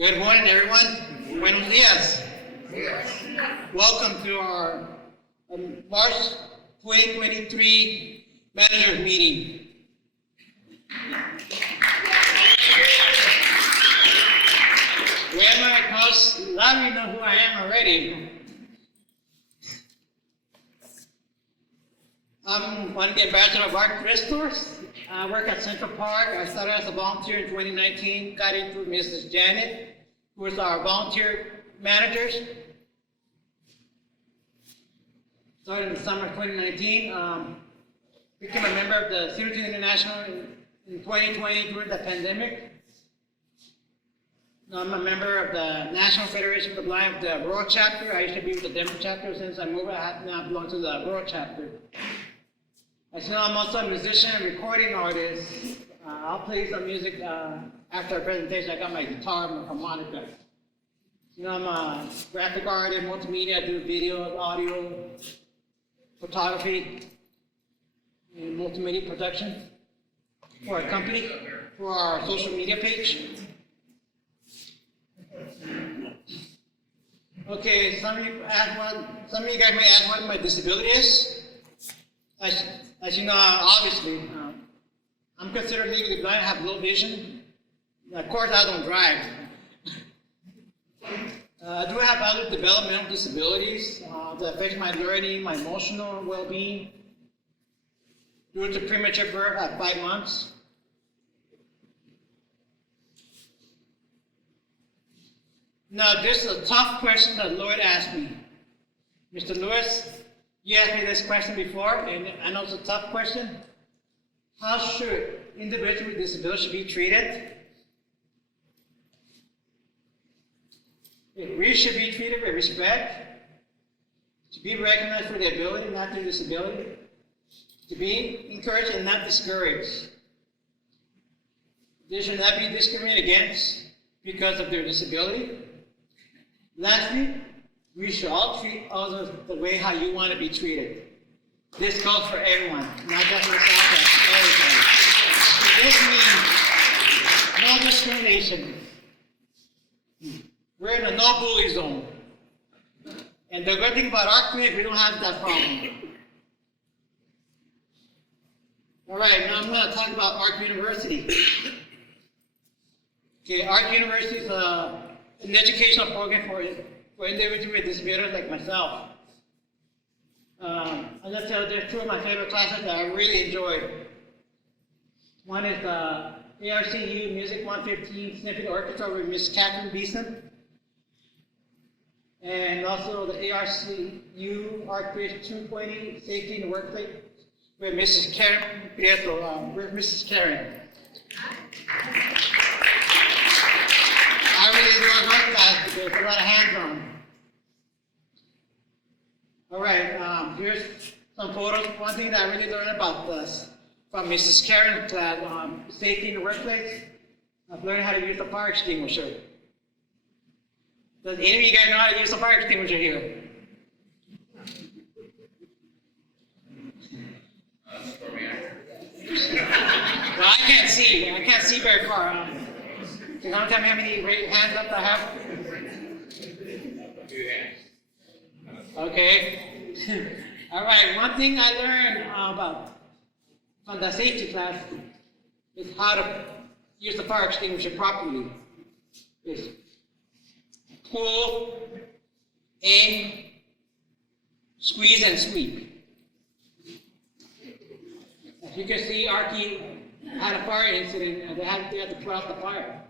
Good morning, everyone. Buenos dias. Welcome to our March 2023 Managers Meeting. Where am I? Because a lot of you know who I am already. I'm one of the ambassador of art thrift stores. I work at Central Park. I started as a volunteer in 2019, got into Mrs. Janet, who was our volunteer managers. Started in the summer of 2019. Became a member of the Thrift International in 2020 during the pandemic. Now I'm a member of the National Federation of the Blind, the AURORA chapter. I used to be with the Denver chapter. Since I moved, I now belong to the AURORA chapter. As you know, I'm also a musician and recording artist. I'll play some music after our presentation. I got my guitar and my harmonica. You know, I'm a graphic artist, multimedia. I do video, audio, photography, and multimedia production for a company, for our social media page. Okay, some of you guys may ask what my disability is. As you know, obviously, I'm considered legally blind. I have low vision. Of course, I don't drive. I do have other developmental disabilities that affect my learning, my emotional well-being. Due to premature birth at 5 months. Now, this is a tough question that Lloyd asked me. Mr. Lewis, you asked me this question before, and I know it's a tough question. How should individuals with disabilities be treated? We should be treated with respect, to be recognized for their ability, not their disability, to be encouraged and not discouraged. They should not be discriminated against because of their disability. Lastly, we should all treat others the way how you want to be treated. This goes for everyone, not just myself, but everybody. This means no discrimination. We're in a no bully zone. And the good thing about our clinic, we don't have that problem. All right, now I'm going to talk about ARC University. Okay, ARC University is an educational program for individuals with disabilities like myself. As I said, there's two of my favorite classes that I really enjoy. One is the ARCU Music 115 Symphony Orchestra with Miss Catherine Beeson. And also the ARCU Art Quiz 220 Safety in the Workplace with Mrs. Karen Prieto. With Mrs. Karen. I really enjoy her class because there's a lot of hands-on. All right, here's some photos. One thing that I really learned about this from Mrs. Karen's class, safety in the workplace. I've learned how to use the fire extinguisher. Does any of you guys know how to use a fire extinguisher here? Well, I can't see. I can't see very far. Can you tell me how many hands up I have? 2 hands. Okay. All right. One thing I learned from the safety class is how to use the fire extinguisher properly. Is pull, aim, squeeze, and sweep. As you can see, Archie had a fire incident and they had to put out the fire.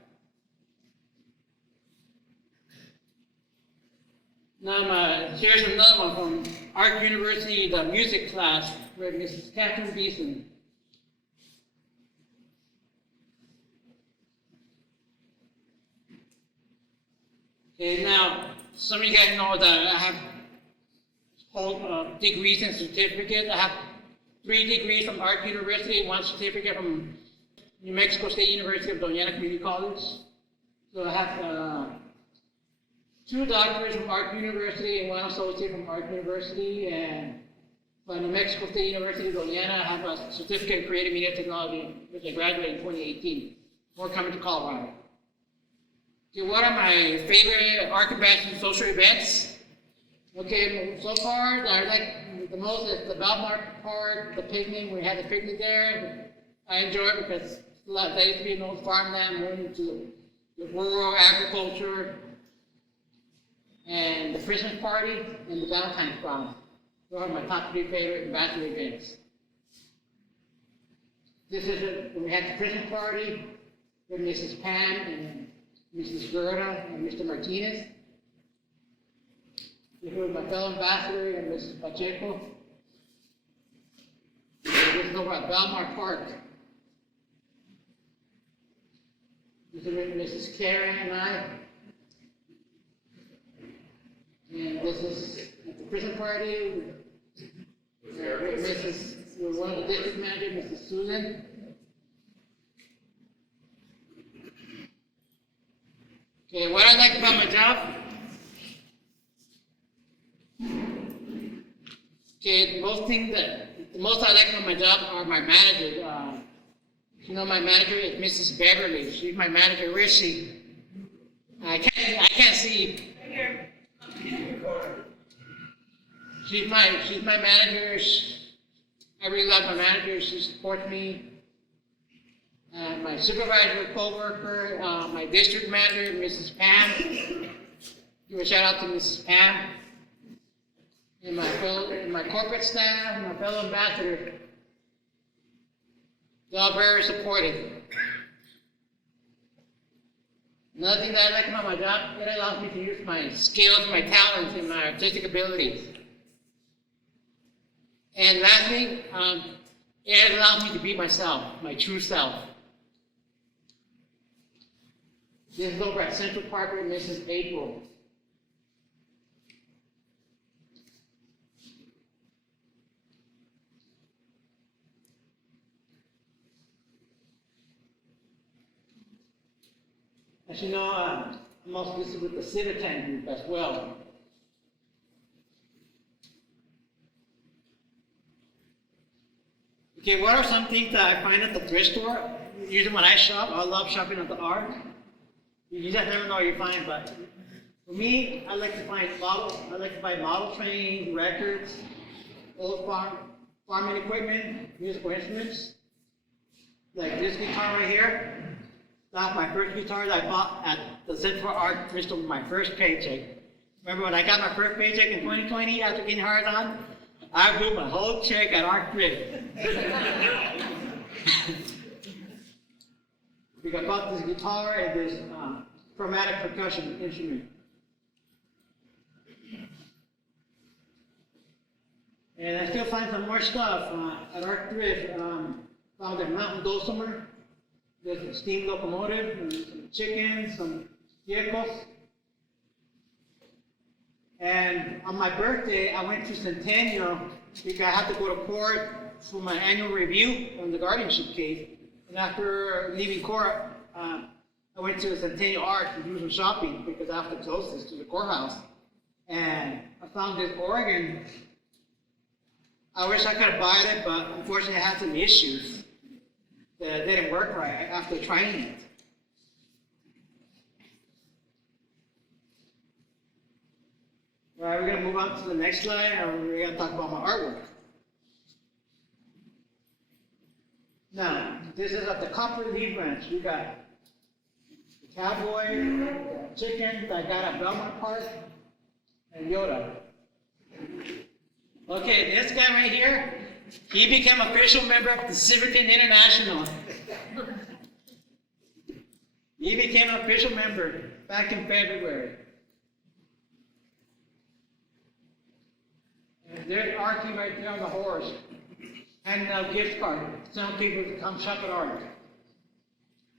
Now, here's another one from ARC University, the music class, with Mrs. Catherine Beeson. Okay, now, some of you guys know that I have whole degrees and certificates. I have 3 degrees from ARC University, 1 certificate from New Mexico State University of Doñana Community College. So I have 2 doctorates from ARC University and 1 associate from ARC University, and from New Mexico State University of Doñana, I have a certificate in creative media technology, which I graduated in 2018. More coming to Colorado. Okay, what are my favorite art convention social events? Okay, so far, I like the most is the Belmont Park, the picnic. We had a picnic there. I enjoy it because there used to be an old farmland, moving into the rural agriculture, and the Christmas party, and the Valentine's prom. Those are my top 3 favorite ambassador events. This is it. We had the Christmas party with Mrs. Pam and Mrs. Gerda and Mr. Martinez. This was my fellow ambassador and Mrs. Pacheco. This is over at Belmont Park. This is with Mrs. Karen and I. And this is at the prison party with one of the district managers, Mrs. Susan. Okay, what I like about my job? Okay, the most I like about my job are my managers. You know, my manager is Mrs. Beverly. She's my manager. Where is she? I can't see. She's my manager. I really love my manager. She supports me. My supervisor, co-worker, my district manager, Mrs. Pam. Give a shout out to Mrs. Pam. And my corporate staff, my fellow ambassadors. They're all very supportive. Another thing that I like about my job, it allows me to use my skills, my talents, and my artistic abilities. And lastly, it allows me to be myself, my true self. This is over at Central Park with Mrs. April. As you know, I'm also listed with the Presentaion group as well. Okay, what are some things that I find at the thrift store? Usually when I shop, I love shopping at the art. You just never know what you find, but for me, I like to find models. I like to buy model trains, records, old farming equipment, musical instruments. Like this guitar right here. That's my first guitar that I bought at the Central Art Thrift with my first paycheck. Remember when I got my first paycheck in 2020 after getting hired on? I blew my whole check at Art Thrift. Because I bought this guitar and this chromatic percussion instrument. And I still find some more stuff at Art Thrift. Found a mountain dulcimer. There's a steam locomotive, and some chickens, some vehicles. And on my birthday, I went to Centennial because I had to go to court for my annual review on the guardianship case. And after leaving court, I went to Centennial Art to do some shopping because I have the closest to the courthouse. And I found this organ. I wish I could have bought it, but unfortunately I had some issues that didn't work right after trying it. All right, we're gonna move on to the next slide, and we're gonna talk about my artwork. Now, this is at the Copper Leaf Ranch. We got the cowboy, the chicken that I got at Belmont Park, and YODA. Okay, this guy right here, he became official member of the Presentaion International. He became an official member back in February. And there's Archie right there on the horse, handing out gift cards, telling people to come shop at art.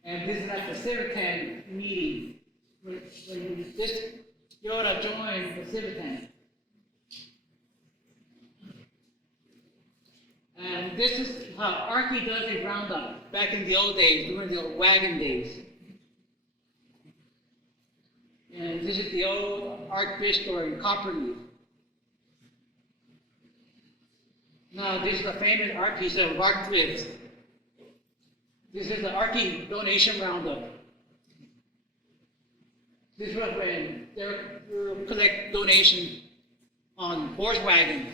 And this is at the Presentaion meeting, when this YODA joined the Presentaion. And this is how Archie does a roundup back in the old days, during the old wagon days. And this is the old art thrift store in Copperleaf. Now, this is a famous art piece of art thrift. This is the Archie donation roundup. This was when they were collect donation on horse wagons,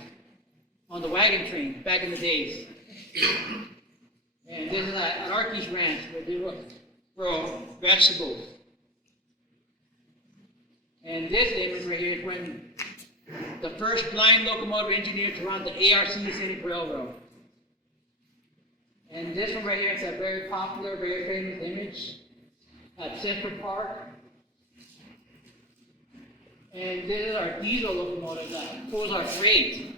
on the wagon train back in the days. And this is at Arky's Ranch where they would grow vegetables. And this image right here is when the first blind locomotive engineer to run the ARC Scenic Railroad. And this one right here is a very popular, very famous image at Central Park. And this is our diesel locomotive that pulls our freight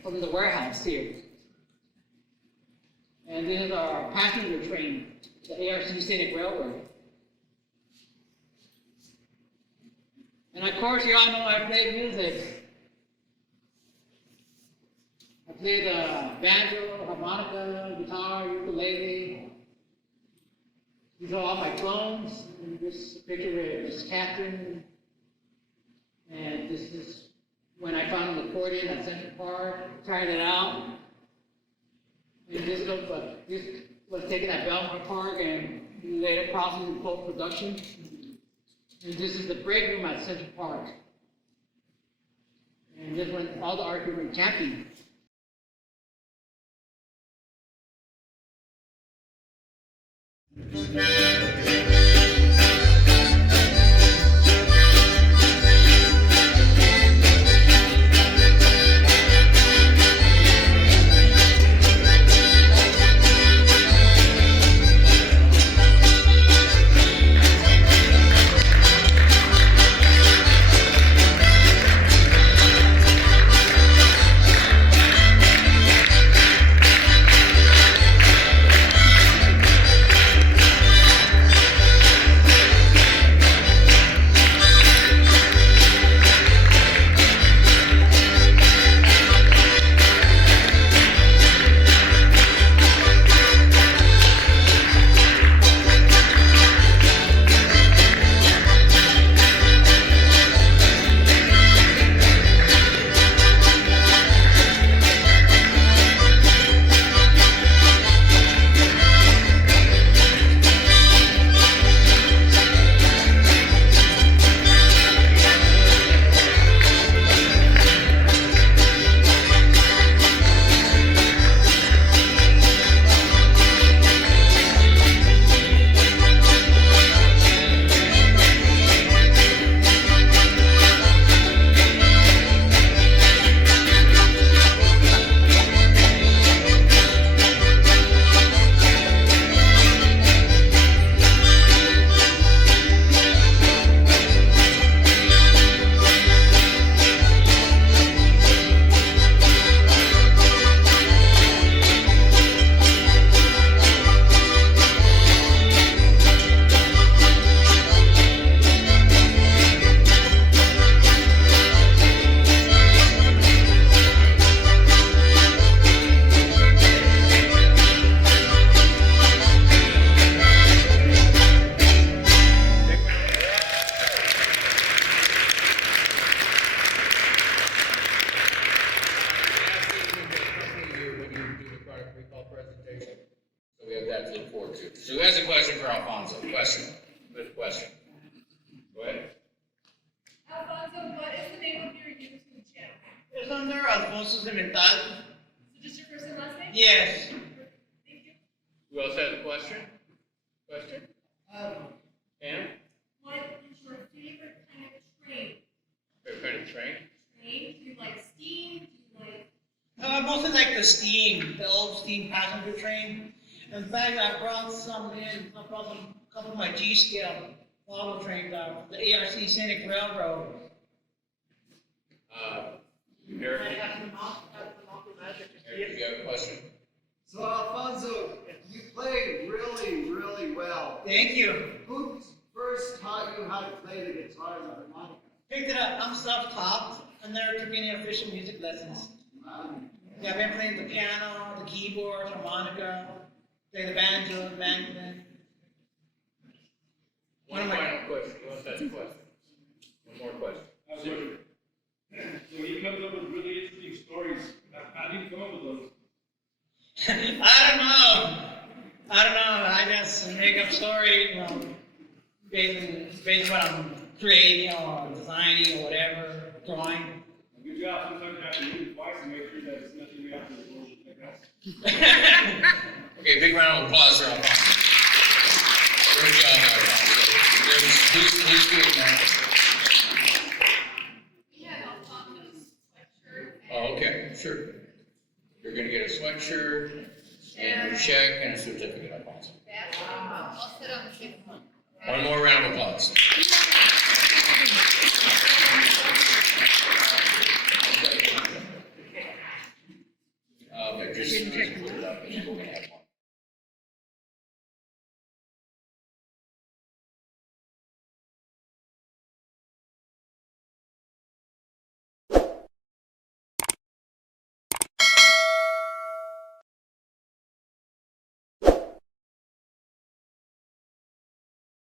from the warehouse here. And this is our passenger train, the ARC Scenic Railroad. And of course, you all know I play music. I play the banjo, harmonica, guitar, ukulele. These are all my clones. And this picture is Catherine. And this is when I found an accordion at Central Park, tried it out. And this was taken at Belmont Park and later processed in post-production. And this is the break room at Central Park. And this when all the art were camping. So who has a question for Alfonso? Question. Good question. Go ahead. Alfonso, what is the name of your YouTube channel? It's under Alfonso Int'l. So just your first and last name? Yes. Thank you. Who else has a question? Question? Pam? What is your favorite kind of train? Favorite kind of train? Train? Do you like steam? Do you like... Mostly like the steam, the old steam passenger train. In fact, I brought some in. I brought a couple of my G-scale model trains out, the ARC Scenic Railroad. Eric, I have them off the magic. Eric, you have a question? So Alfonso, you play really, really well. Thank you. Who first taught you how to play the guitar and the harmonica? Picked it up. I'm self-taught. I never took any official music lessons. Yeah, I've been playing the piano, the keyboard, harmonica, play the banjo, the mandolin. One final question. Who else has a question? One more question. So he comes up with really interesting stories. How do you come up with those? I don't know. I just make up stories. based on what I'm creating or designing or whatever, drawing. Good job. Sometimes you have to read it twice and make sure that it's nothing we have to else. Okay, big round of applause for Alfonso. Great job, Alfonso. Who's doing that? We had Alfonso's sweatshirt. Oh, okay, sure. You're gonna get a sweatshirt, and your check, and a certificate, Alfonso. I'll sit on the sixth one. One more round of applause. Okay, just put it up, and then we're gonna have